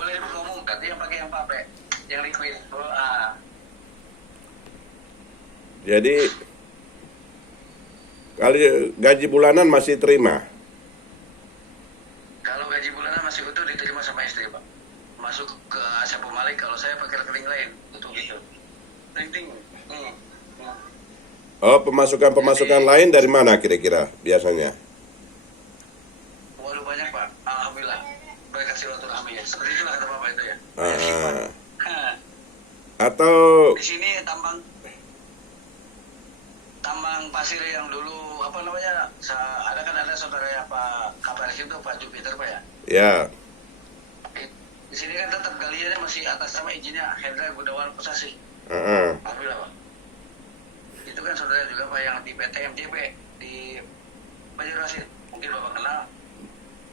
Boleh ngomong katanya pakai yang pape, yang liquid. Jadi kalau gaji bulanan masih terima. Kalau gaji bulanan masih utuh diterima sama istri, Pak. Masuk ke Asap Malik, kalau saya pakai rekening lain, untuk gitu. Ting. Oh, pemasukan lain dari mana kira-kira biasanya? Waduh banyak, Pak. Alhamdulillah. Berkat silaturahmi ya. Seperti itulah kata Bapak itu ya. Ah, Hah. atau Di sini tambang pasir yang dulu apa namanya? Ada saudara Pak Kabar itu Pak Jupiter Pak ya. ya, Di sini kan tetap galiannya masih atas nama izinnya Hendra Gunawan Kosasi. ah, Alhamdulillah Pak. Itu kan saudara juga Pak yang di PT MJP di Banjarmasin. Mungkin Bapak kenal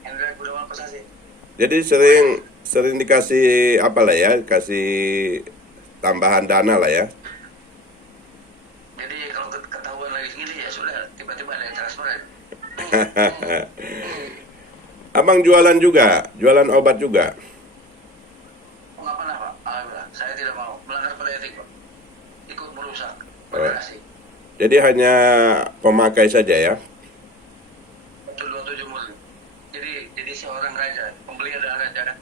Hendra Gunawan Kosasi. jadi sering dikasih apa lah ya, kasih tambahan dana lah ya. Jadi kalau ketahuan lagi segini ya sudah tiba-tiba ada yang transfer. Abang jualan juga, jualan obat juga. Oh, nggak pernah Pak. Alhamdulillah. Saya tidak mau melanggar kode etik Pak. Ikut merusak Oh, federasi. jadi hanya pemakai saja ya. Betul 27 mulut. Jadi seorang raja, pembeli adalah raja kan.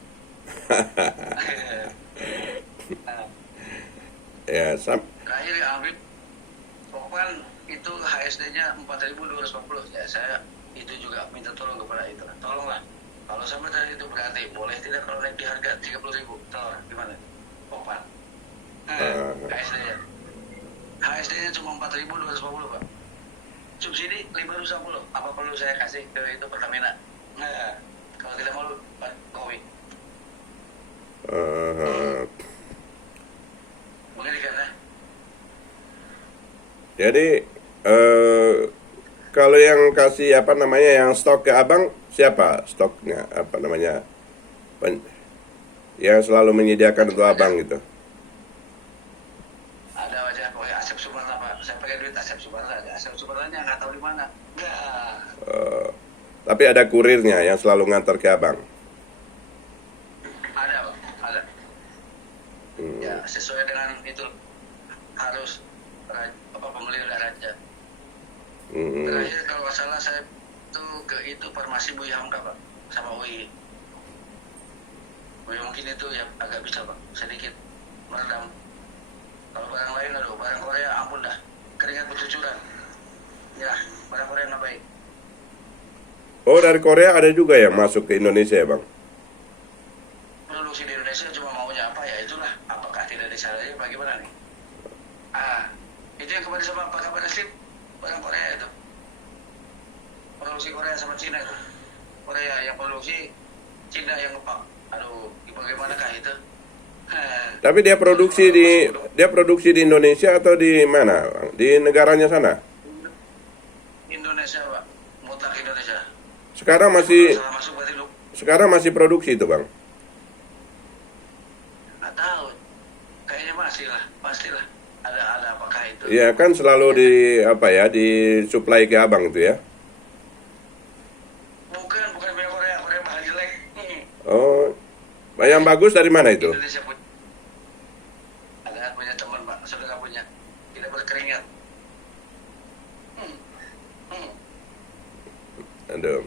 Nah, Ya, terakhir ya ambil pokoknya itu HSD-nya 4.240 ya saya itu juga minta tolong kepada itu tolonglah kalau sampai tadi itu berarti boleh tidak kalau naik di harga 30.000 tolong gimana pokoknya HSD-nya cuma 4.250 Pak, subsidi 510, apa perlu saya kasih ke itu Pertamina? Nah, kalau tidak mau Pak Kowi eh, mengerikan ya. jadi kalau yang kasih apa namanya yang stok ke abang siapa stoknya apa namanya yang selalu menyediakan untuk abang gitu. Ada wajah pakai Asep Sumarna Pak, saya pakai duit Asep Sumarna, Asep Sumarnanya nggak tahu di mana. Nah, Tapi ada kurirnya yang selalu ngantar ke abang. ada Pak, ada. Ya Hmm. sesuai dengan itu harus pemelihara raja. Hmm. Terakhir kalau nggak salah saya tuh ke itu farmasi Buya Hamka Pak, sama Ui. Mungkin itu ya agak bisa Pak, sedikit meredam. Kalau barang lain aduh, barang Korea ampun dah, keringat bercucuran. Ya, barang Korea nggak baik. Oh, dari Korea ada juga yang masuk ke Indonesia ya bang. Produksi di Indonesia cuma maunya apa ya itulah, apakah tidak disadari bagaimana nih? Itu yang kemarin sama Pak Kabar Eskrim, barang Korea itu. Produksi Korea sama Cina itu. Korea yang produksi, Cina yang ngepak. Aduh, bagaimanakah itu? Tapi dia produksi di Indonesia atau di mana, Bang? Di negaranya sana. Indonesia Pak, mutlak Indonesia. Sekarang Kalau masih salah masuk berarti lu sekarang masih produksi itu bang. nggak tahu. Kayaknya masih lah, pastilah. Ada apakah itu? Ya kan selalu di apa ya disuplai ke abang itu ya. Bukan punya Korea, Korea bahan jelek. Oh, yang bagus dari mana itu? Indonesia punya. Ada punya teman Pak, saudara punya. Tidak berkeringat. Hmm. Hmm. Aduh.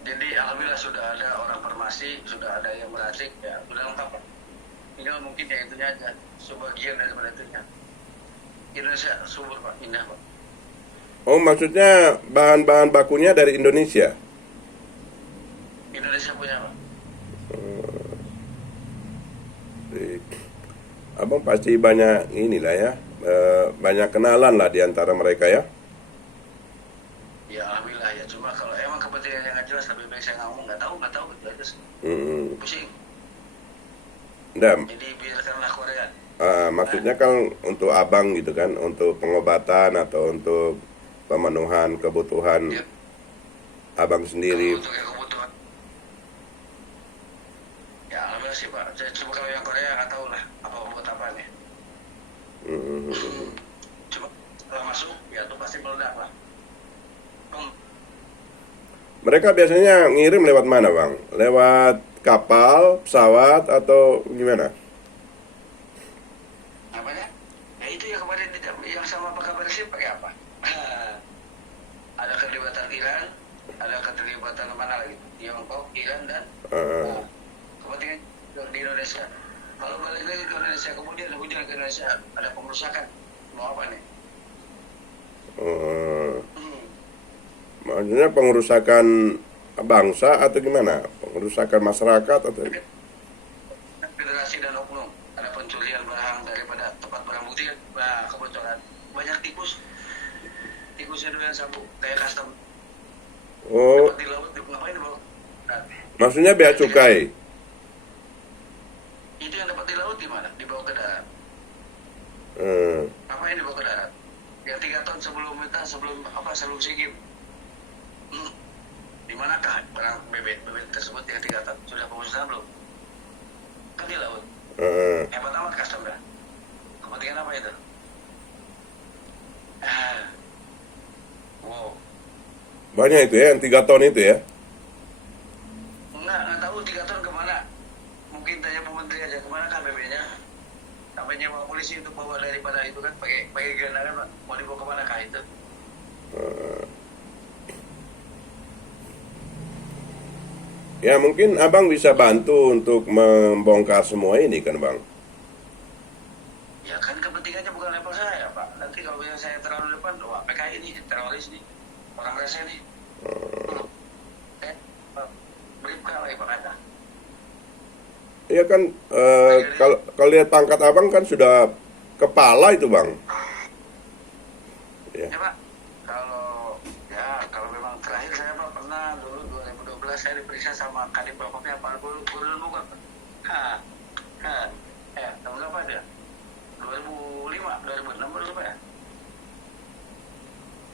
Jadi alhamdulillah sudah ada orang farmasi, sudah ada yang meracik, ya sudah lengkap Pak. Tinggal mungkin ya itunya aja, sebagian daripada itunya. Indonesia subur Pak, indah Pak. Oh, maksudnya bahan-bahan bakunya dari Indonesia. Indonesia punya Pak. Di- Abang pasti banyak inilah ya, banyak kenalan lah di antara mereka ya. Ya alhamdulillah ya, cuma kalau emang kepentingan yang nggak jelas lebih baik saya nggak tahu gitu aja sih. Hmm. Pusing. Nggak, Jadi biarkanlah Korea. maksudnya kan untuk abang gitu kan, untuk pengobatan atau untuk pemenuhan kebutuhan Ya, abang kalau sendiri. untuk yang kebutuhan, ya alhamdulillah sih Pak. Cuma kalau yang Korea nggak tahu lah apa buat apanya. Hmm. Cuma kalau masuk ya itu pasti meledak lah. Mereka biasanya ngirim lewat mana bang? Lewat kapal, pesawat, atau gimana? Apanya? Nah itu yang kemarin yang sama Pak Kabar Eskrim pakai apa? Ada keterlibatan Iran, ada keterlibatan mana lagi? Tiongkok, Iran dan Ah, kepentingan di Indonesia. Kalau balik lagi ke Indonesia kemudian hujan ke Indonesia ada pengerusakan. Mau apa nih? ah. Hmm. Maksudnya pengerusakan bangsa atau gimana? Pengerusakan masyarakat atau? Federasi dan oknum ada pencurian barang daripada tempat barang bukti kan kebocoran banyak tikusnya doyan sabu kayak custom Oh, dapat di laut ngapain dibawa nah, maksudnya bea cukai. itu yang dapat di laut gimana dibawa ke darat Hmm. ngapain dibawa ke darat yang 3 ton sebelum sebelum sigim di manakah barang bebek tersebut yang 3 ton sudah pemusnahan belum kan di laut Ah. hebat amat custom dah kepentingan apa itu wow Banyak itu ya, yang 3 ton itu ya. nggak tahu 3 ton kemana mungkin tanya pementeri aja kemana kan BB-nya sampai nyewa polisi untuk bawa daripada itu kan pakai gelandangan Pak mau dibawa kemana kah itu Ah. Ya mungkin abang bisa bantu untuk membongkar semua ini kan bang. ya kan kepentingannya bukan level saya Pak nanti kalau yang saya terlalu depan wah PKI ini teroris nih orang rese nih beribka lagi Pak kata Iya kan kalau lihat pangkat abang kan sudah kepala itu bang. Ya. ya Pak kalau memang terakhir saya Pak pernah dulu 2012 saya diperiksa sama Kadip Propamnya Pak Gurun bukan Pak tahun berapa dia 2005 2006 berapa ya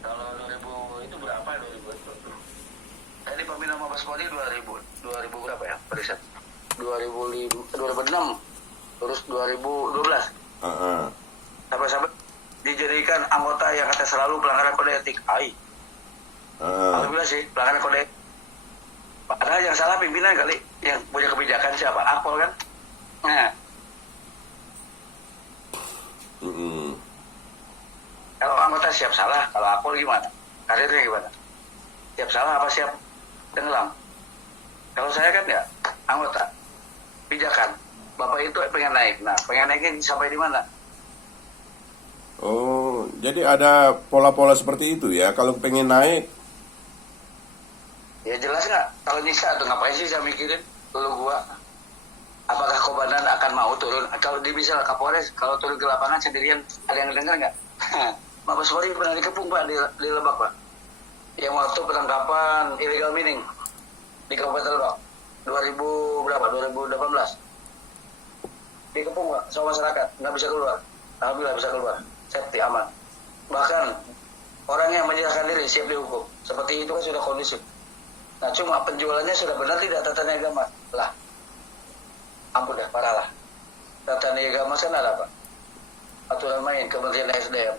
kalau 2000 itu berapa ya 2000 saya dipampin sama Mas Poli 2000 berapa ya periksa 2006 terus 2012 Ah. sampai dijadikan anggota yang kata selalu pelanggaran kode etik alhamdulillah sih pelanggaran kode etik. Padahal yang salah pimpinan kali yang punya kebijakan siapa Akpol kan nah kalau anggota siap salah kalau Akpol gimana karirnya gimana siap salah apa siap tenggelam kalau saya kan ya anggota pijakan bapak itu pengen naiknya sampai di mana Oh, jadi ada pola-pola seperti itu ya. Kalau pengen naik, ya jelas nggak kalau nyiksa tuh ngapain sih saya mikirin dulu gua apakah komandan akan mau turun kalau dia bisa Kapolres kalau turun ke lapangan sendirian ada yang dengar nggak Mabes Polri pernah dikepung Pak di Lebak Pak yang waktu penangkapan illegal mining di Kabupaten Lebak 2000 berapa 2018 dikepung Pak sama masyarakat nggak bisa keluar alhamdulillah bisa keluar safety aman bahkan orang yang menyerahkan diri siap dihukum seperti itu kan sudah kondusif nah cuma penjualannya sudah benar tidak tata niaga mas lah ampun dah parah lah tata niaga mas kan ada Pak aturan main Kementerian SDM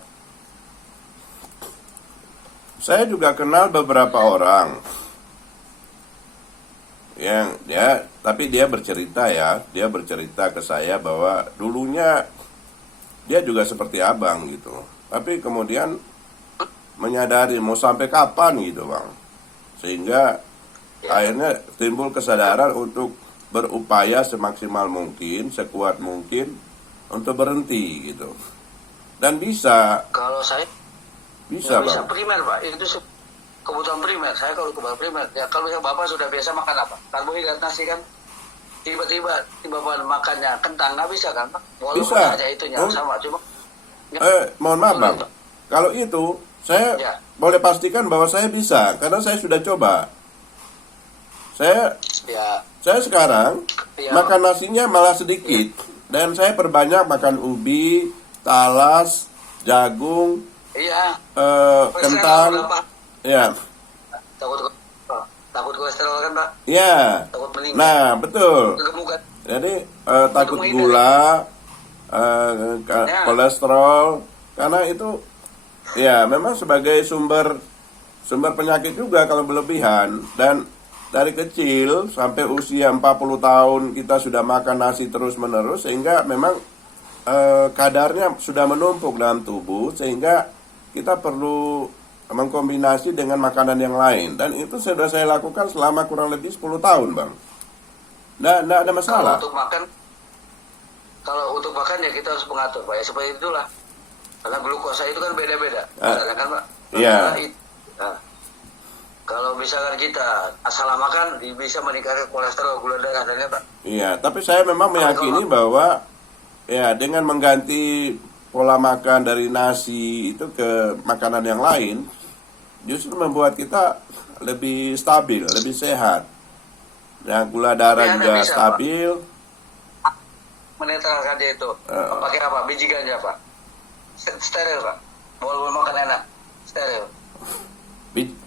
saya juga kenal beberapa orang yang tapi dia bercerita ke saya bahwa dulunya dia juga seperti abang gitu. Tapi kemudian menyadari mau sampai kapan gitu bang. Sehingga akhirnya timbul kesadaran untuk berupaya semaksimal mungkin, sekuat mungkin untuk berhenti gitu. Dan bisa. kalau saya Bisa bang. bisa primer Pak itu kebutuhan primer saya kalau kebutuhan primer ya kalau yang bapak sudah biasa makan apa karbohidrat nasi kan tiba-tiba bapak makannya kentang nggak bisa kan Pak walaupun Bisa. aja itunya sama cuma Mohon maaf bang. Kalau itu saya Ya. boleh pastikan bahwa saya bisa karena saya sudah coba. Saya ya sekarang Ya. makan nasinya malah sedikit dan saya perbanyak makan ubi, talas, jagung, iya kentang, Pak ya, takut kolesterol kan Pak ya. takut meninggal Nah betul. kegemukan Jadi takut Untuk gula, Ya. kolesterol, karena itu ya memang sebagai sumber penyakit juga kalau berlebihan dan dari kecil sampai usia 40 tahun kita sudah makan nasi terus-menerus, sehingga memang kadarnya sudah menumpuk dalam tubuh, sehingga kita perlu mengkombinasi dengan makanan yang lain. Dan itu sudah saya lakukan selama kurang lebih 10 tahun, Bang. Nggak ada masalah. Kalau untuk makan ya kita harus mengatur, Pak. Ya, seperti itulah. Karena glukosa itu kan beda-beda. Misalnya kan, Pak. Iya. Nah, kalau misalkan kita asal makan bisa meningkatkan kolesterol, gula darah dan Pak. Iya, tapi saya memang meyakini bahwa ya dengan mengganti pola makan dari nasi itu ke makanan yang lain justru membuat kita lebih stabil, lebih sehat. Ya, gula darah juga bisa, stabil. Pak. Menetralkan dia itu. Pakai apa? Biji ganja, Pak. Steril, Pak. Walaupun makan enak, steril.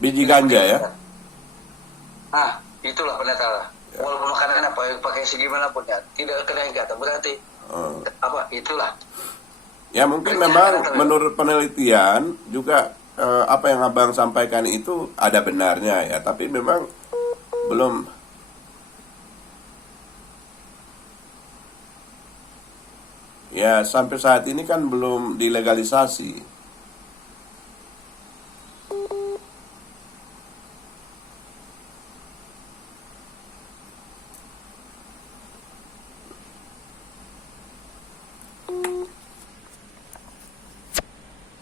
Biji ganja ya. Nah, itulah penetral. Walaupun makan enak, pakai segimana pun ya, tidak kena ikatan. Berarti apa? Itulah. Ya mungkin memang menurut penelitian juga apa yang Abang sampaikan itu ada benarnya ya, tapi memang belum. Ya sampai saat ini kan belum dilegalisasi.